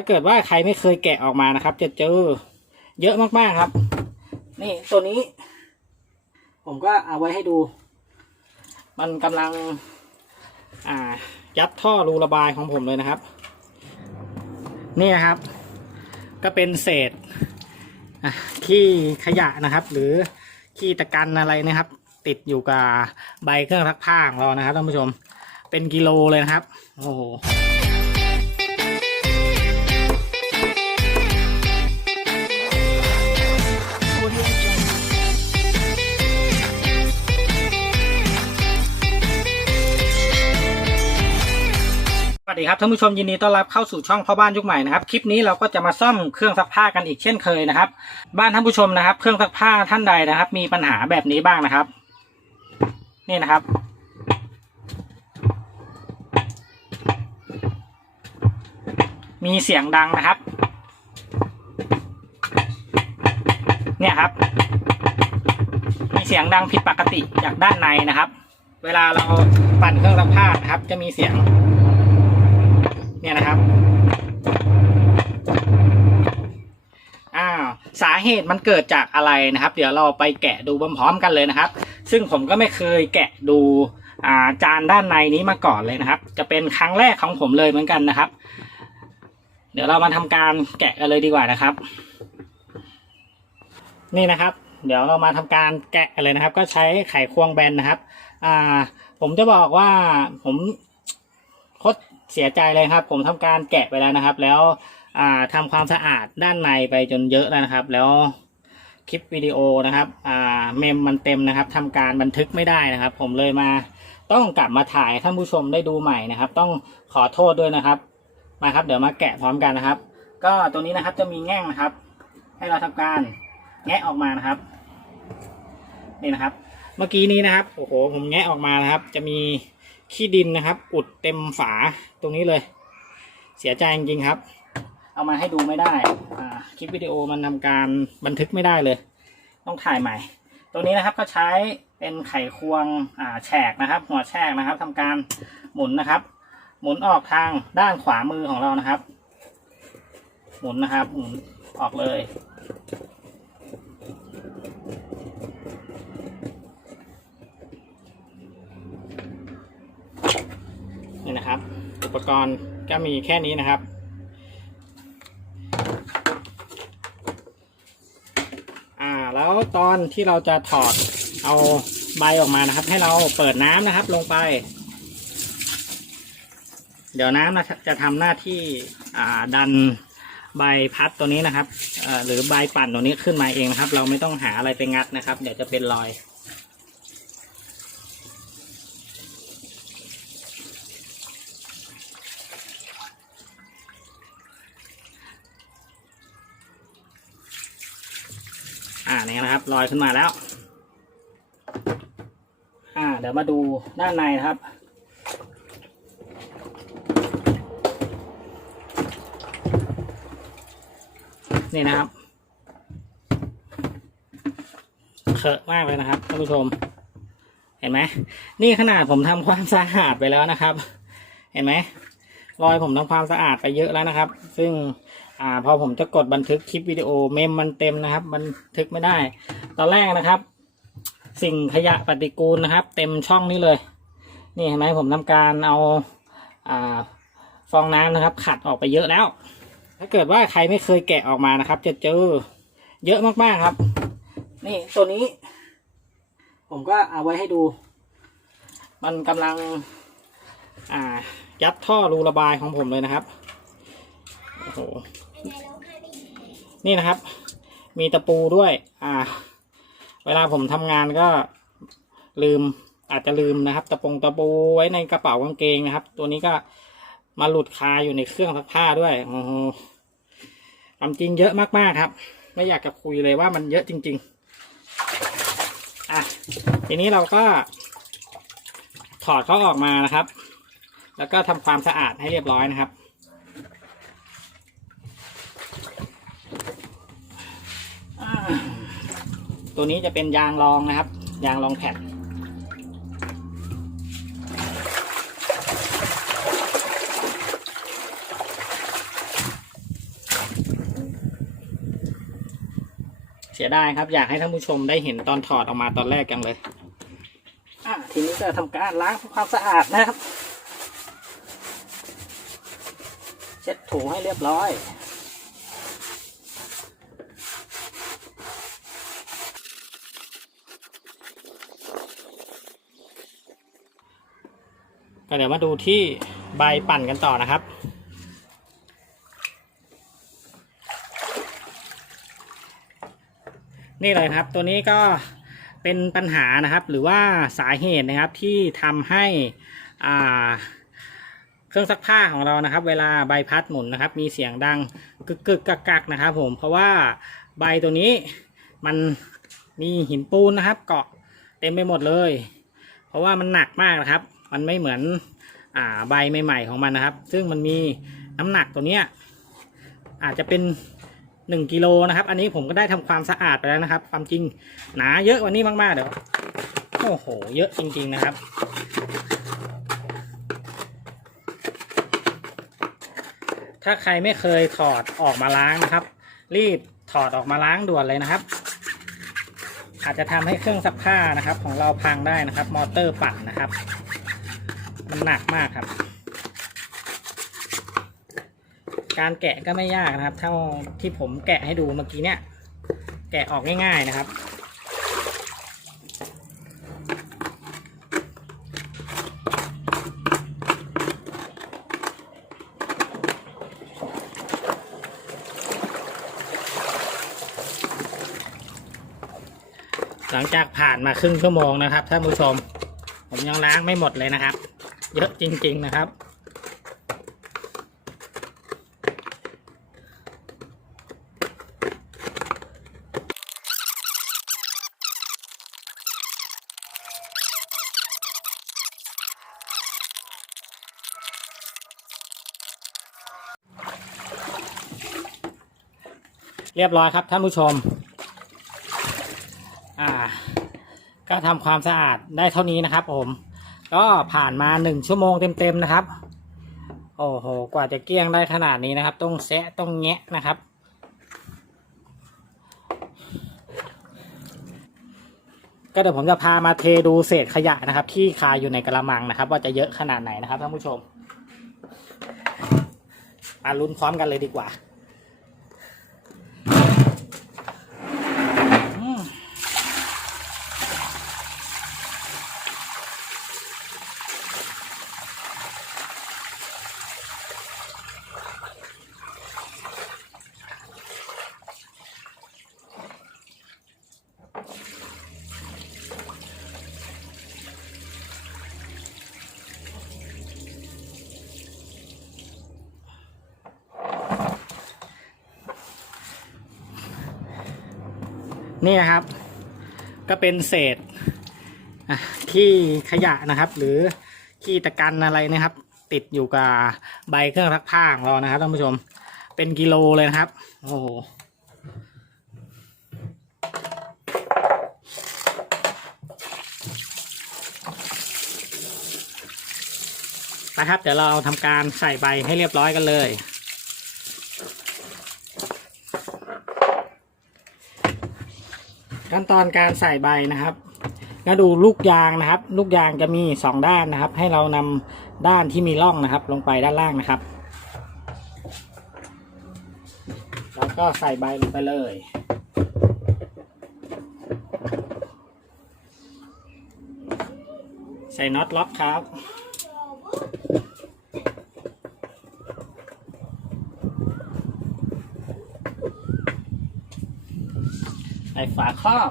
ถ้าเกิดว่าใครไม่เคยแกะออกมานะครับ จะเจอเยอะมากๆครับ นี่ตัวนี้ ผมก็เอาไว้ให้ดู มันกำลัง อ่า ยัดท่อรูระบายของผมเลยนะครับ นี่นะครับ ก็เป็นเศษขี้ขยะนะครับ หรือขี้ตะกันอะไรนะครับ ติดอยู่กับใบเครื่องซักผ้าของเรานะครับท่านผู้ชม เป็นกิโลเลยนะครับ โอ้โห ดีครับท่านผู้ชมยินดีต้อนรับเข้าสู่ช่องพ่อบ้านยุคใหม่นะครับคลิปนี้เราก็จะมาซ่อมเครื่องซักผ้ากันอีกเช่นเคยนะครับ บ้านท่านผู้ชมนะครับ เครื่องซักผ้าท่านใดนะครับ มีปัญหาแบบนี้บ้างนะครับ นี่นะครับ มีเสียงดังนะครับ เนี่ยครับ มีเสียงดังผิดปกติจากด้านในนะครับ เวลาเราปั่นเครื่องซักผ้านะครับ จะมีเสียง เนี่ยนะครับ อ้าว สาเหตุมันเกิดจากอะไรนะครับ เดี๋ยวเราไปแกะดูพร้อมๆกันเลยนะครับ ซึ่งผมก็ไม่เคยแกะดูาจานด้านในนี้มาก่อนเลยนะครับ จะเป็นครั้งแรกของผมเลยเหมือนกันนะครับ เดี๋ยวเรามาทำการแกะกันเลยดีกว่านะครับ นี่นะครับ เดี๋ยวเรามาทำการแกะกันเลยนะครับ ก็ใช้ไขควงแบนนะครับ อ่า ผมจะบอกว่าผมโคตร เสียใจเลยครับ ผมทำการแกะไปแล้วนะครับ แล้วอ่าทำความสะอาดด้านในไปจนเยอะแล้วนะครับ แล้วคลิปวิดีโอนะครับอ่าเมมมันเต็มนะครับทำการบันทึกไม่ได้นะครับ ผมเลยมาต้องกลับมาถ่ายท่านผู้ชมได้ดูใหม่นะครับ ต้องขอโทษด้วยนะครับมาครับ เดี๋ยวมาแกะพร้อมกันนะครับ ก็ตัวนี้นะครับจะมีแง่งนะครับ ให้เราทำการแงะออกมานะครับ นี่นะครับ เมื่อกี้นี้นะครับโอ้โหผมแงะออกมานะครับ จะมี ขี้ดินนะครับ อุดเต็มฝาตรงนี้เลย เสียใจจริงๆครับ เอามาให้ดูไม่ได้คลิปวิดีโอมันทำการบันทึกไม่ได้เลย ต้องถ่ายใหม่ตัวนี้นะครับก็ใช้เป็นไขควงแฉกนะครับ หัวแฉกนะครับทำการหมุนนะครับ หมุนออกทางด้านขวามือของเรานะครับ หมุนนะครับหมุนออกเลย นี่นะครับ อุปกรณ์ก็มีแค่นี้นะครับ อ่าแล้วตอนที่เราจะถอดเอาใบออกมานะครับ ให้เราเปิดน้ำนะครับลงไป เดี๋ยวน้ำนะจะทำหน้าที่อ่าดันใบพัดตัวนี้นะครับหรือใบปั่นตัวนี้ขึ้นมาเองนะครับ เราไม่ต้องหาอะไรไปงัดนะครับ เดี๋ยวจะเป็นรอย อ่านี่นะครับลอยขึ้นมาแล้ว อ่า เดี๋ยวมาดูด้านในนะครับ นี่นะครับเคอะมากเลยนะครับท่านผู้ชม เห็นไหมนี่ขนาดผมทำความสะอาดไปแล้วนะครับ เห็นไหมรอยผมทำความสะอาดไปเยอะแล้วนะครับ ซึ่ง อ่าพอผมจะกดบันทึกคลิปวิดีโอเมมมันเต็มนะครับ บันทึกไม่ได้ ตอนแรกนะครับ สิ่งขยะปฏิกูลนะครับ เต็มช่องนี้เลย นี่เห็นไหมผมทำการเอาอ่าฟองน้ำนะครับ ขัดออกไปเยอะแล้ว ถ้าเกิดว่าใครไม่เคยแกะออกมานะครับ จะเจอเยอะมากๆครับ นี่ตัวนี้ ผมก็เอาไว้ให้ดู มันกำลัง อ่า ยัดท่อรูระบายของผมเลยนะครับโอ้โห นี่นะครับ มีตะปูด้วย อ่า เวลาผมทำงานก็ลืมอาจจะลืมนะครับ ตะปงตะปูไว้ในกระเป๋ากางเกงนะครับ ตัวนี้ก็มาหลุดคาอยู่ในเครื่องซักผ้าด้วยโอ้โหความจริงเยอะมากๆครับ ไม่อยากจะคุยเลยว่ามันเยอะจริง ๆ อะ ทีนี้เราก็ถอดเขาออกมานะครับ แล้วก็ทำความสะอาดให้เรียบร้อยนะครับ ตัวนี้จะเป็นยางรองนะครับ ยางรองแผ่นเสียดายครับ อยากให้ท่านผู้ชมได้เห็นตอนถอดออกมาตอนแรกกันเลยทีนี้จะทำการล้างความสะอาดนะครับ เช็ดถูให้เรียบร้อย ก็เดี๋ยวมาดูที่ใบปั่นกันต่อนะครับ นี่เลยครับตัวนี้ก็เป็นปัญหานะครับ หรือว่าสาเหตุนะครับที่ทำให้อ่าเครื่องซักผ้าของเรานะครับ เวลาใบพัดหมุนนะครับ มีเสียงดังกึกกึกกักกักนะครับ ผมเพราะว่าใบตัวนี้มันมีหินปูนนะครับ เกาะเต็มไปหมดเลย เพราะว่ามันหนักมากนะครับ มันไม่เหมือนอ่าใบใหม่ๆของมันนะครับ ซึ่งมันมีน้ำหนักตัวเนี้ยอาจจะเป็นหนึ่งกิโลนะครับ อันนี้ผมก็ได้ทำความสะอาดไปแล้วนะครับ ความจริงหนาเยอะกว่านี้มากๆเดี๋ยวโอ้โห เยอะจริงๆนะครับ ถ้าใครไม่เคยถอดออกมาล้างนะครับ รีบถอดออกมาล้างด่วนเลยนะครับ อาจจะทำให้เครื่องซักผ้านะครับ ของเราพังได้นะครับ มอเตอร์ปั่นนะครับ หนักมากครับ การแกะก็ไม่ยากนะครับ เท่าที่ผมแกะให้ดูเมื่อกี้เนี่ยแกะออกง่ายๆนะครับ หลังจากผ่านมาครึ่งชั่วโมงนะครับท่านผู้ชม ผมยังล้างไม่หมดเลยนะครับ เยอะจริง ๆนะครับ เรียบร้อยครับท่านผู้ชม อ่า ก็ทำความสะอาดได้เท่านี้นะครับผม ก็ผ่านมาหนึ่งชั่วโมงเต็มๆนะครับ โอ้โห กว่าจะเกลี้ยงได้ขนาดนี้นะครับ ต้องแซะต้องแงะนะครับ ก็เดี๋ยวผมจะพามาเทดูเศษขยะนะครับ ที่คาอยู่ในกระมังนะครับ ว่าจะเยอะขนาดไหนนะครับท่านผู้ชมมาลุ้นพร้อมกันเลยดีกว่า นี่ครับ ก็เป็นเศษที่ขยะนะครับ หรือขี้ตะกันอะไรนะครับ ติดอยู่กับใบเครื่องซักผ้าของเรานะครับท่านผู้ชม เป็นกิโลเลยนะครับ โอ้โหนะครับเดี๋ยวเราทำการใส่ใบให้เรียบร้อยกันเลย ขั้นตอนการใส่ใบนะครับก็ดูลูกยางนะครับ ลูกยางจะมีสองด้านนะครับ ให้เรานำด้านที่มีร่องนะครับ ลงไปด้านล่างนะครับ แล้วก็ใส่ใบลงไปเลยใส่น็อตล็อกครับ ส่ฝาครอบ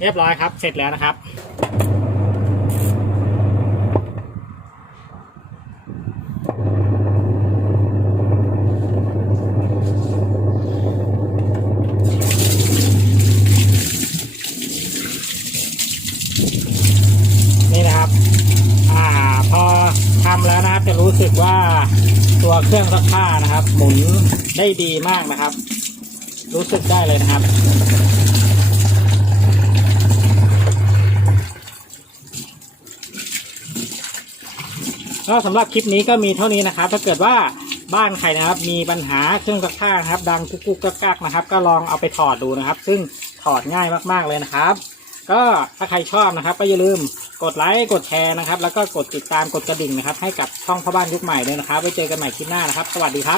เรียบร้อยครับ เสร็จแล้วนะครับ นี่นะครับ อ่า พอทำแล้วนะครับจะรู้สึกว่าตัวเครื่องซักผ้านะครับ หมุนได้ดีมากนะครับ รู้สึกได้เลยนะครับ ก็สำหรับคลิปนี้ก็มีเท่านี้นะครับ ถ้าเกิดว่าบ้านใครนะครับ มีปัญหาเครื่องซักผ้านะครับ ดังกุกกุกกักกักนะครับ ก็ลองเอาไปถอดดูนะครับ ซึ่งถอดง่ายมากๆเลยนะครับ ก็ถ้าใครชอบนะครับ ก็อย่าลืมกดไลค์กดแชร์นะครับ แล้วก็กดติดตามกดกระดิ่งนะครับ ให้กับช่องพ่อบ้านยุคใหม่ด้วยนะครับไว้เจอกันใหม่คลิปหน้านะครับ สวัสดีครั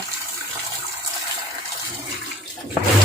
บ